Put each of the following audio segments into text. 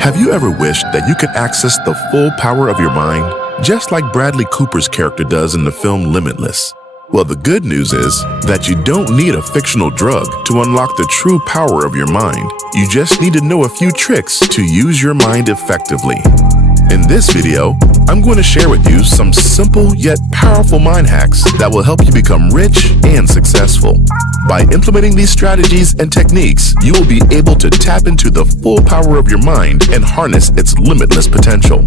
Have you ever wished that you could access the full power of your mind, just like Bradley Cooper's character does in the film Limitless? Well, the good news is that you don't need a fictional drug to unlock the true power of your mind. You just need to know a few tricks to use your mind effectively. In this video, I'm going to share with you some simple yet powerful mind hacks that will help you become rich and successful. By implementing these strategies and techniques, you will be able to tap into the full power of your mind and harness its limitless potential.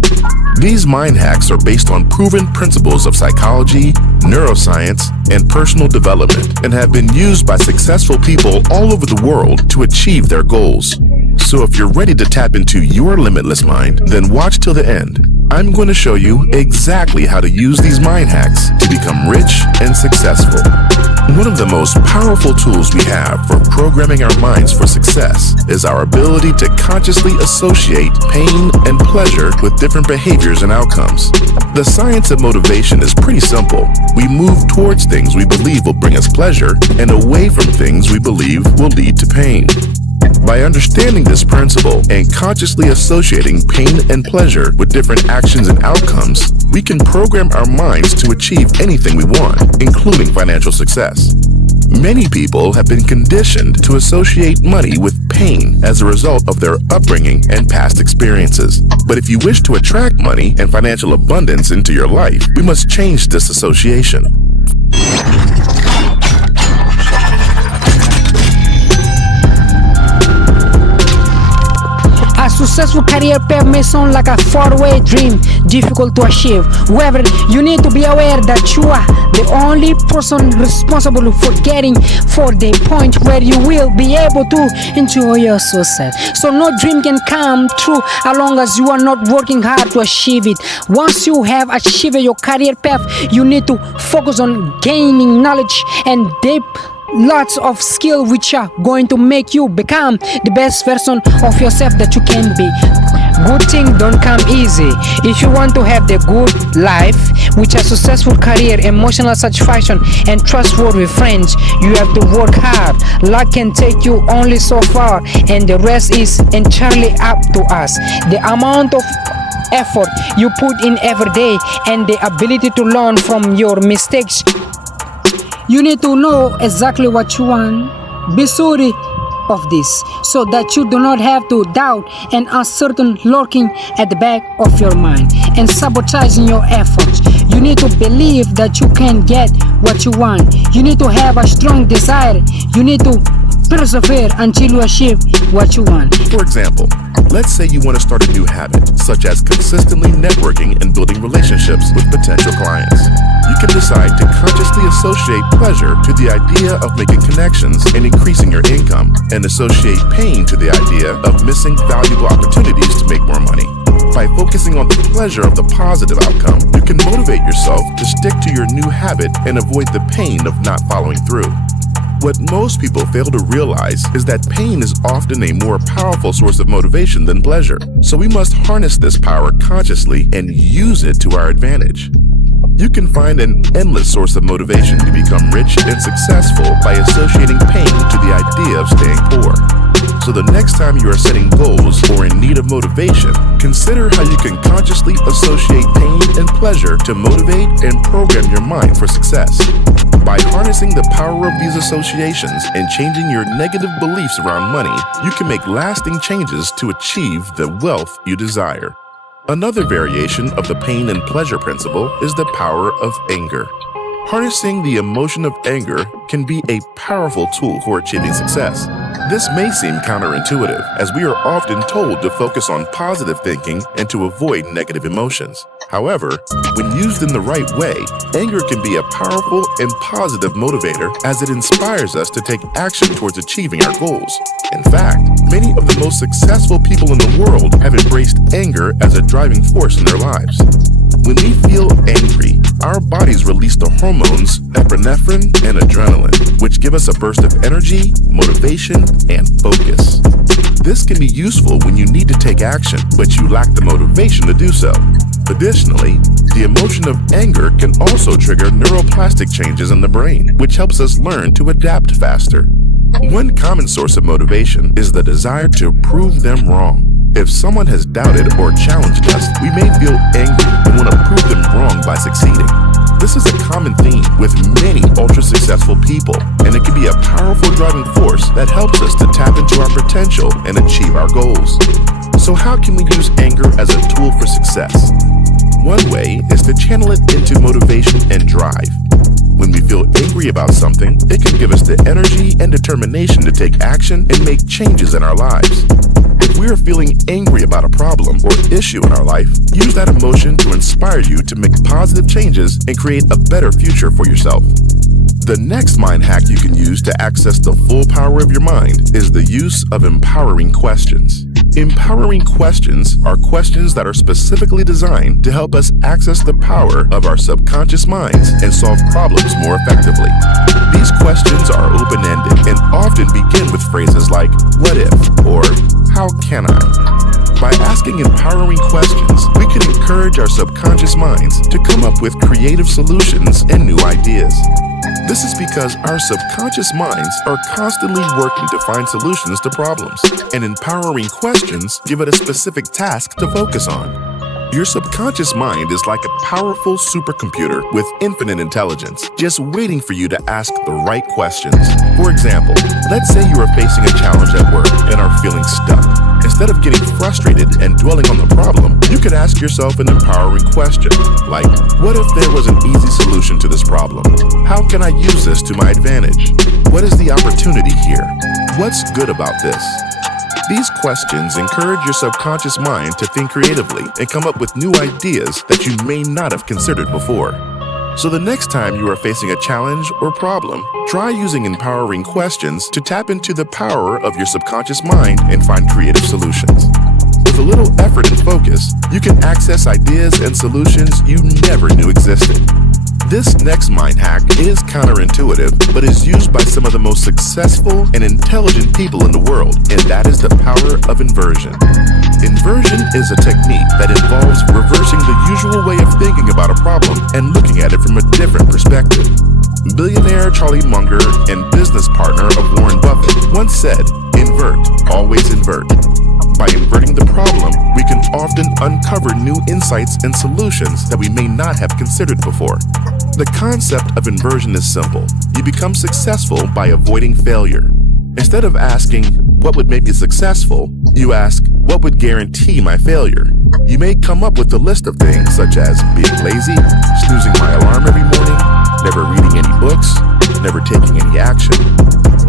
These mind hacks are based on proven principles of psychology, neuroscience, and personal development, and have been used by successful people all over the world to achieve their goals. So if you're ready to tap into your limitless mind, then watch till the end. I'm going to show you exactly how to use these mind hacks to become rich and successful. One of the most powerful tools we have for programming our minds for success is our ability to consciously associate pain and pleasure with different behaviors and outcomes. The science of motivation is pretty simple. We move towards things we believe will bring us pleasure and away from things we believe will lead to pain. By understanding this principle and consciously associating pain and pleasure with different actions and outcomes, we can program our minds to achieve anything we want, including financial success. Many people have been conditioned to associate money with pain as a result of their upbringing and past experiences. But if you wish to attract money and financial abundance into your life, we must change this association. A successful career path may sound like a faraway dream, difficult to achieve. However, you need to be aware that you are the only person responsible for getting for the point where you will be able to enjoy your success. So no dream can come true as long as you are not working hard to achieve it. Once you have achieved your career path, you need to focus on gaining knowledge and deep lots of skill which are going to make you become the best version of yourself that you can be. Good things don't come easy. If you want to have the good life with a successful career, emotional satisfaction, and trustworthy friends, you have to work hard. Luck can take you only so far, and the rest is entirely up to us. The amount of effort you put in every day and the ability to learn from your mistakes. You need to know exactly what you want. Be sure of this so that you do not have to doubt and uncertain lurking at the back of your mind and sabotaging your efforts. You need to believe that you can get what you want. You need to have a strong desire. You need to persevere until you achieve what you want. For example, let's say you want to start a new habit, such as consistently networking and building relationships with potential clients. You can decide to consciously associate pleasure to the idea of making connections and increasing your income, and associate pain to the idea of missing valuable opportunities to make more money. By focusing on the pleasure of the positive outcome, you can motivate yourself to stick to your new habit and avoid the pain of not following through. What most people fail to realize is that pain is often a more powerful source of motivation than pleasure. So we must harness this power consciously and use it to our advantage. You can find an endless source of motivation to become rich and successful by associating pain to the idea of staying poor. So the next time you are setting goals or in need of motivation, consider how you can consciously associate pain and pleasure to motivate and program your mind for success. By harnessing the power of these associations and changing your negative beliefs around money, you can make lasting changes to achieve the wealth you desire. Another variation of the pain and pleasure principle is the power of anger. Harnessing the emotion of anger can be a powerful tool for achieving success. This may seem counterintuitive, as we are often told to focus on positive thinking and to avoid negative emotions. However, when used in the right way, anger can be a powerful and positive motivator as it inspires us to take action towards achieving our goals. In fact, many of the most successful people in the world have embraced anger as a driving force in their lives. When we feel angry, our bodies release the hormones epinephrine and adrenaline, which give us a burst of energy, motivation, and focus. This can be useful when you need to take action, but you lack the motivation to do so. Additionally, the emotion of anger can also trigger neuroplastic changes in the brain, which helps us learn to adapt faster. One common source of motivation is the desire to prove them wrong. If someone has doubted or challenged us, we may feel angry and want to prove them wrong by succeeding. This is a common theme with many ultra-successful people, and it can be a powerful driving force that helps us to tap into our potential and achieve our goals. So how can we use anger as a tool for success? One way is to channel it into motivation and drive. When we feel angry about something, it can give us the energy and determination to take action and make changes in our lives. If we are feeling angry about a problem or issue in our life, use that emotion to inspire you to make positive changes and create a better future for yourself. The next mind hack you can use to access the full power of your mind is the use of empowering questions. Empowering questions are questions that are specifically designed to help us access the power of our subconscious minds and solve problems more effectively. These questions are open-ended and often begin with phrases like, "What if?" or "How can I?" By asking empowering questions, we can encourage our subconscious minds to come up with creative solutions and new ideas. This is because our subconscious minds are constantly working to find solutions to problems, and empowering questions give it a specific task to focus on. Your subconscious mind is like a powerful supercomputer with infinite intelligence, just waiting for you to ask the right questions. For example, let's say you are facing a challenge at work and are feeling stuck. Instead of getting frustrated and dwelling on the problem, you could ask yourself an empowering question, like, what if there was an easy solution to this problem? How can I use this to my advantage? What is the opportunity here? What's good about this? These questions encourage your subconscious mind to think creatively and come up with new ideas that you may not have considered before. So the next time you are facing a challenge or problem, try using empowering questions to tap into the power of your subconscious mind and find creative solutions. With a little effort and focus, you can access ideas and solutions you never knew existed. This next mind hack is counterintuitive, but is used by some of the most successful and intelligent people in the world, and that is the power of inversion. Inversion is a technique that involves reversing the usual way of thinking about a problem and looking at it from a different perspective. Billionaire Charlie Munger and business partner of Warren Buffett once said, "Invert, always invert." By inverting the problem, we can often uncover new insights and solutions that we may not have considered before. The concept of inversion is simple. You become successful by avoiding failure. Instead of asking, "What would make me successful?" you ask, "What would guarantee my failure?" You may come up with a list of things such as being lazy, snoozing my alarm every morning, never reading any books, never taking any action.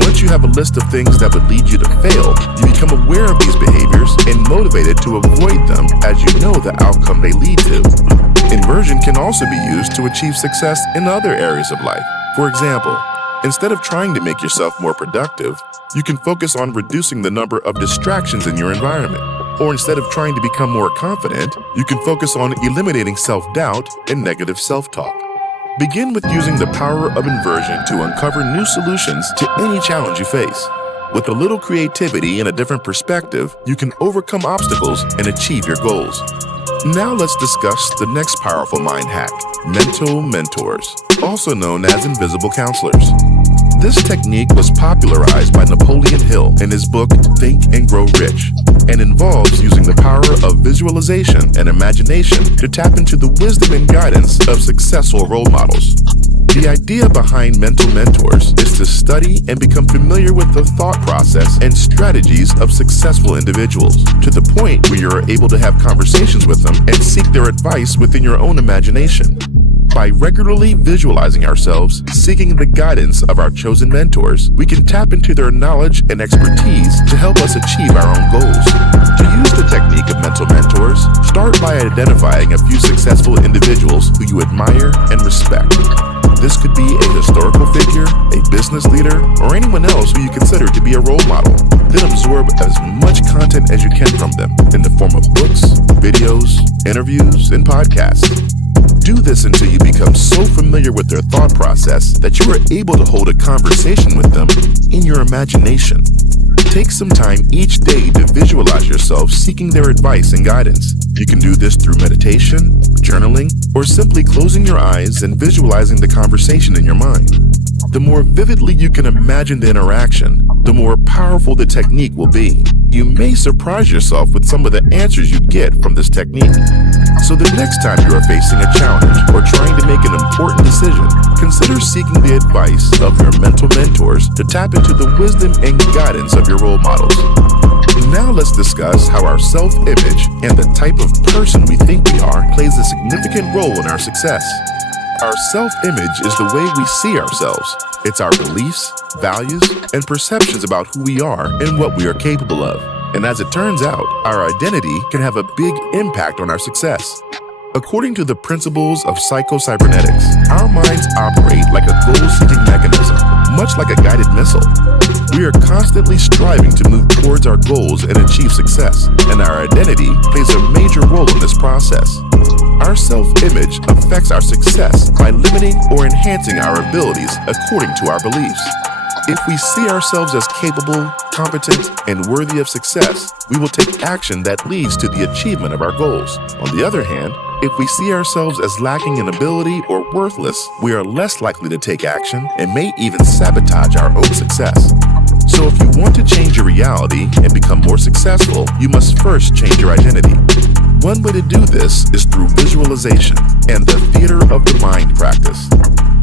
Once you have a list of things that would lead you to fail, you become aware of these behaviors and motivated to avoid them as you know the outcome they lead to. Inversion can also be used to achieve success in other areas of life. For example, instead of trying to make yourself more productive, you can focus on reducing the number of distractions in your environment. Or instead of trying to become more confident, you can focus on eliminating self-doubt and negative self-talk. Begin with using the power of inversion to uncover new solutions to any challenge you face. With a little creativity and a different perspective, you can overcome obstacles and achieve your goals. Now let's discuss the next powerful mind hack, mental mentors, also known as invisible counselors. This technique was popularized by Napoleon Hill in his book Think and Grow Rich, and involves using the power of visualization and imagination to tap into the wisdom and guidance of successful role models. The idea behind mental mentors is to study and become familiar with the thought process and strategies of successful individuals, to the point where you're able to have conversations with them and seek their advice within your own imagination. By regularly visualizing ourselves, seeking the guidance of our chosen mentors, we can tap into their knowledge and expertise to help us achieve our own goals. To use the technique of mental mentors, start by identifying a few successful individuals who you admire and respect. This could be a historical figure, a business leader, or anyone else who you consider to be a role model. Then absorb as much content as you can from them in the form of books, videos, interviews, and podcasts. Do this until you become so familiar with their thought process that you are able to hold a conversation with them in your imagination. Take some time each day to visualize yourself seeking their advice and guidance. You can do this through meditation, journaling, or simply closing your eyes and visualizing the conversation in your mind. The more vividly you can imagine the interaction, the more powerful the technique will be. You may surprise yourself with some of the answers you get from this technique. So the next time you are facing a challenge or trying to make an important decision, consider seeking the advice of your mental mentors to tap into the wisdom and guidance of your role models. Now let's discuss how our self-image and the type of person we think we are plays a significant role in our success. Our self-image is the way we see ourselves. It's our beliefs, values, and perceptions about who we are and what we are capable of. And as it turns out, our identity can have a big impact on our success. According to the principles of psycho-cybernetics, our minds operate like a goal-seeking mechanism, much like a guided missile. We are constantly striving to move towards our goals and achieve success, and our identity plays a major role in this process. Our self-image affects our success by limiting or enhancing our abilities according to our beliefs. If we see ourselves as capable, competent, and worthy of success, we will take action that leads to the achievement of our goals. On the other hand, if we see ourselves as lacking in ability or worthless, we are less likely to take action and may even sabotage our own success. So if you want to change your reality and become more successful, you must first change your identity. One way to do this is through visualization and the theater of the mind practice.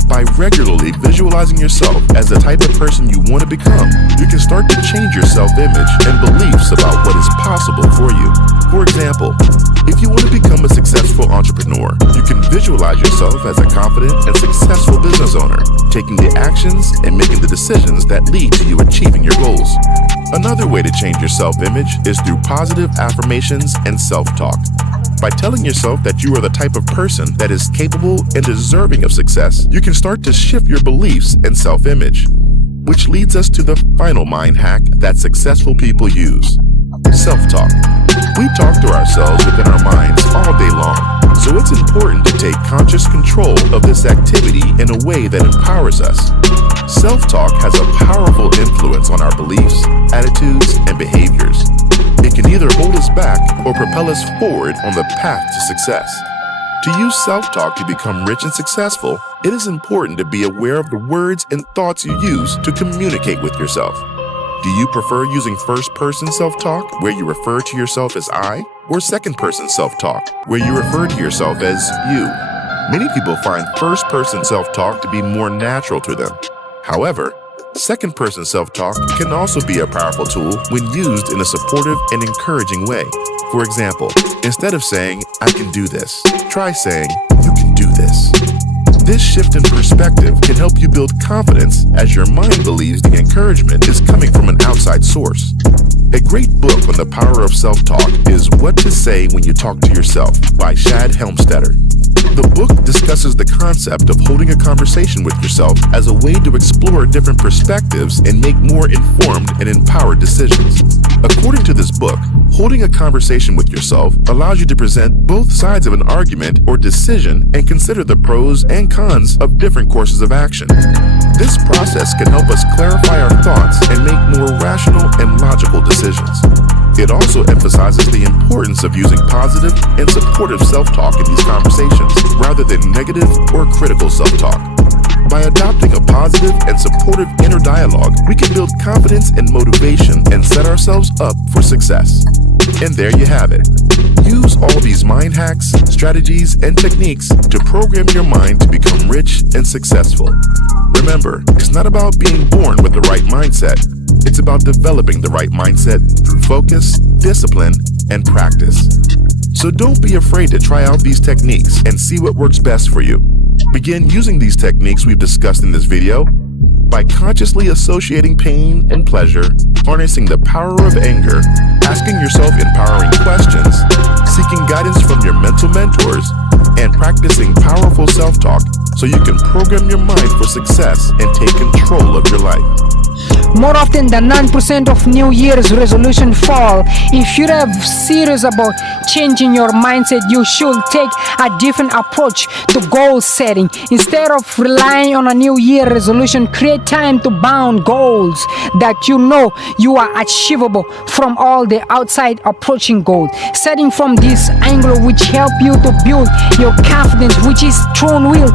By regularly visualizing yourself as the type of person you want to become, you can start to change your self-image and beliefs about what is possible for you. For example, if you want to become a successful entrepreneur, you can visualize yourself as a confident and successful business owner, taking the actions and making the decisions that lead to you achieving your goals. Another way to change your self-image is through positive affirmations and self-talk. By telling yourself that you are the type of person that is capable and deserving of success, you can start to shift your beliefs and self-image. Which leads us to the final mind hack that successful people use: self-talk. We talk to ourselves within our minds all day long, so it's important to take conscious control of this activity in a way that empowers us. Self-talk has a powerful influence on our beliefs, attitudes, and behaviors. It can either hold us back or propel us forward on the path to success. To use self-talk to become rich and successful, it is important to be aware of the words and thoughts you use to communicate with yourself. Do you prefer using first-person self-talk, where you refer to yourself as I, or second-person self-talk, where you refer to yourself as you? Many people find first-person self-talk to be more natural to them. However, second-person self-talk can also be a powerful tool when used in a supportive and encouraging way. For example, instead of saying, "I can do this," try saying, "You can do this." This shift in perspective can help you build confidence as your mind believes the encouragement is coming from an outside source. A great book on the power of self-talk is What to Say When You Talk to Yourself by Shad Helmstetter. The book discusses the concept of holding a conversation with yourself as a way to explore different perspectives and make more informed and empowered decisions. According to this book, holding a conversation with yourself allows you to present both sides of an argument or decision and consider the pros and cons of different courses of action. This process can help us clarify our thoughts and make more rational and logical decisions. It also emphasizes the importance of using positive and supportive self-talk in these conversations, rather than negative or critical self-talk. By adopting a positive and supportive inner dialogue, we can build confidence and motivation and set ourselves up for success. And there you have it. Use all these mind hacks, strategies, and techniques to program your mind to become rich and successful. Remember, it's not about being born with the right mindset. It's about developing the right mindset through focus, discipline, and practice. So don't be afraid to try out these techniques and see what works best for you. Begin using these techniques we've discussed in this video by consciously associating pain and pleasure, harnessing the power of anger, asking yourself empowering questions, seeking guidance from your mental mentors, and practicing powerful self-talk so you can program your mind for success and take control of your life. More often than 9% of New Year's resolution fall. If you're serious about changing your mindset, you should take a different approach to goal setting. Instead of relying on a New Year resolution, create time to bound goals that you know you are achievable from all the outside approaching goals. Setting from this angle which help you to build your confidence, which is strong will.